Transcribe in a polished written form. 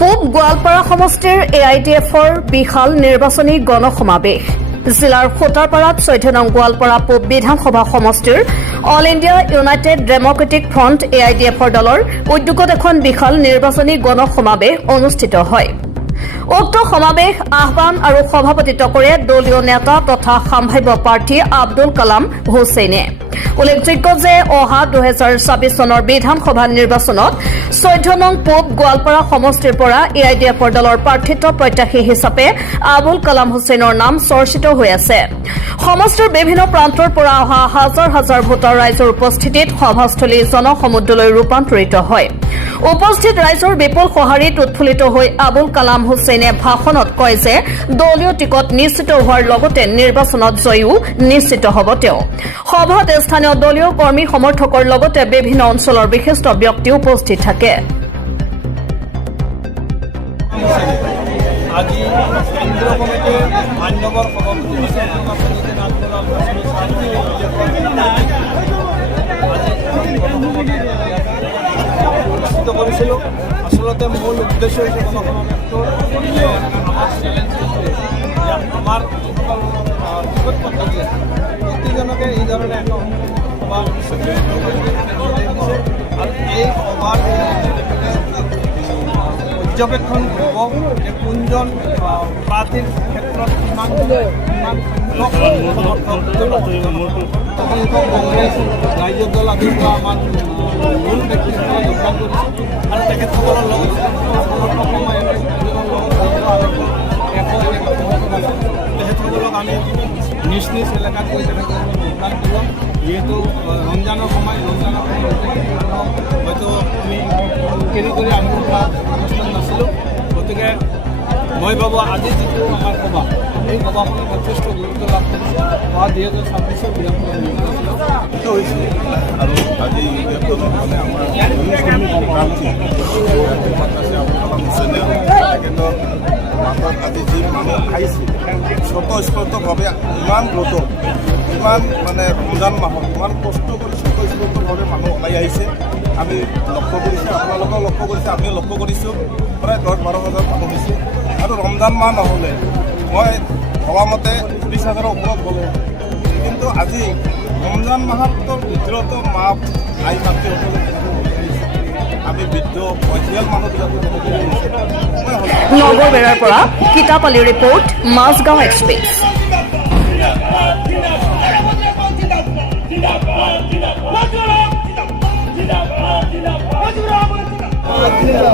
পূব গোৱালপাৰা সমষ্টিৰ AIDFৰ বিশাল নিৰ্বাচনী গণসমাৱেশ। জিলাৰ খোটাৰপাৰাত 14 নং গোৱালপাৰা পূব বিধানসভা সমষ্টিৰ All India United Democratic Front AIDFৰ দলৰ উদ্যোগত এখন বিশাল নিৰ্বাচনী গণসমাৱেশ অনুষ্ঠিত হয়। উক্ত সমাৱেশ আহ্বান আৰু সভাপতিত্ব কৰে দলীয় নেতা তথা সাম্ভাব্য প্ৰাৰ্থী আব্দুল কালাম হুছেইনে। উল্লেখযোগ্য যে অহা 2026 চনৰ বিধানসভা নিৰ্বাচনত 14 নং পূব গোৱালপাৰা সমষ্টিৰ পৰা AIDFৰ দলৰ প্ৰাৰ্থিত্ব প্ৰত্যাশী হিচাপে আবুল কালাম হুছেইনৰ নাম চৰ্চিত হৈ আছে। সমষ্টিৰ বিভিন্ন প্ৰান্তৰ পৰা অহা হাজাৰ হাজাৰ ভোটাৰ ৰাইজৰ উপস্থিতিত সভাস্থলী জনসমুদ্ৰলৈ ৰূপান্তৰিত হয়। উপস্থিত ৰাইজৰ বিপুল সঁহাৰিত উৎফুল্লিত হৈ আবুল কালাম হুছেইনে ভাষণত কয় যে দলীয় টিকট নিশ্চিত হোৱাৰ লগতে নিৰ্বাচনত জয়ীও নিশ্চিত হ'ব তেওঁ। সভাত স্থানীয় দলীয় কৰ্মী সমৰ্থকৰ লগতে বিভিন্ন অঞ্চলৰ বিশিষ্ট ব্যক্তি উপস্থিত থাকে। আজি কেন্দ্ৰীয় কমিটিৰ মান্যবৰ সভাপতি অনুষ্ঠিত কৰিছিলোঁ। আচলতে মূল উদ্দেশ্য হৈছে গণসমাৱেশটোৰ আমাৰ টিকট পদ্ধতি প্ৰতিজনকে এই ধৰণে এটা সভা আৰু এই সভাৰ পৰ্যবেক্ষণ হ'ব যে কোনজন প্ৰাৰ্থীৰ ক্ষেত্ৰত কিমান কংগ্ৰেছ ৰাজ্যিক দল আদিৰ পৰা আমাৰ মূল ব্যক্তিসকলে যোগদান কৰিছে আৰু তেখেতসকলৰ লগত তেখেতসকলক আমি নিজ নিজ এলেকাত গৈ তেনেকৈ যোগদান কৰোঁ। যিহেতু ৰমজানৰ সময় হয়তো আমি কেৰি কৰি আনিব পৰা অৱস্থাত নাছিলোঁ। গতিকে মই ভাবোঁ আজি যিটো আমাৰ সভা এই সভাখনে যথেষ্ট গুৰুত্ব লাভ কৰিছে। অহা 2026 বিধানসভা নিৰ্বাচিত হৈছে আৰু আজি মানে আমাৰ তেখেতৰ মাতত আজি যি মানুহ আহিছে স্বতঃস্ফূৰ্তভাৱে ইমান ৰ'দত ইমান মানে ৰমজান মাহত ইমান কষ্ট কৰি স্বতঃস্ফূৰ্তভাৱে মানুহ ওলাই আহিছে। আমি লক্ষ্য কৰিছোঁ, আপোনালোকেও লক্ষ্য কৰিছে, আমিও লক্ষ্য কৰিছোঁ। প্ৰায় 10-12 হাজাৰ মানুহ হৈছে আৰু ৰমজান মাহ নহ'লে মই ভবামতে 20,000ৰ ওপৰত গ'লে, কিন্তু আজি ৰমজান মাহৰ ভিতৰতো মা আই মাতৃসকলে আমি বৃদ্ধ বয়সীয়াল মানুহবিলাকো নগৰবেৰাৰ পৰা কিতাপালী ৰিপৰ্ট, মাজগাঁও এক্সপ্ৰেছ। আপনাদেৰ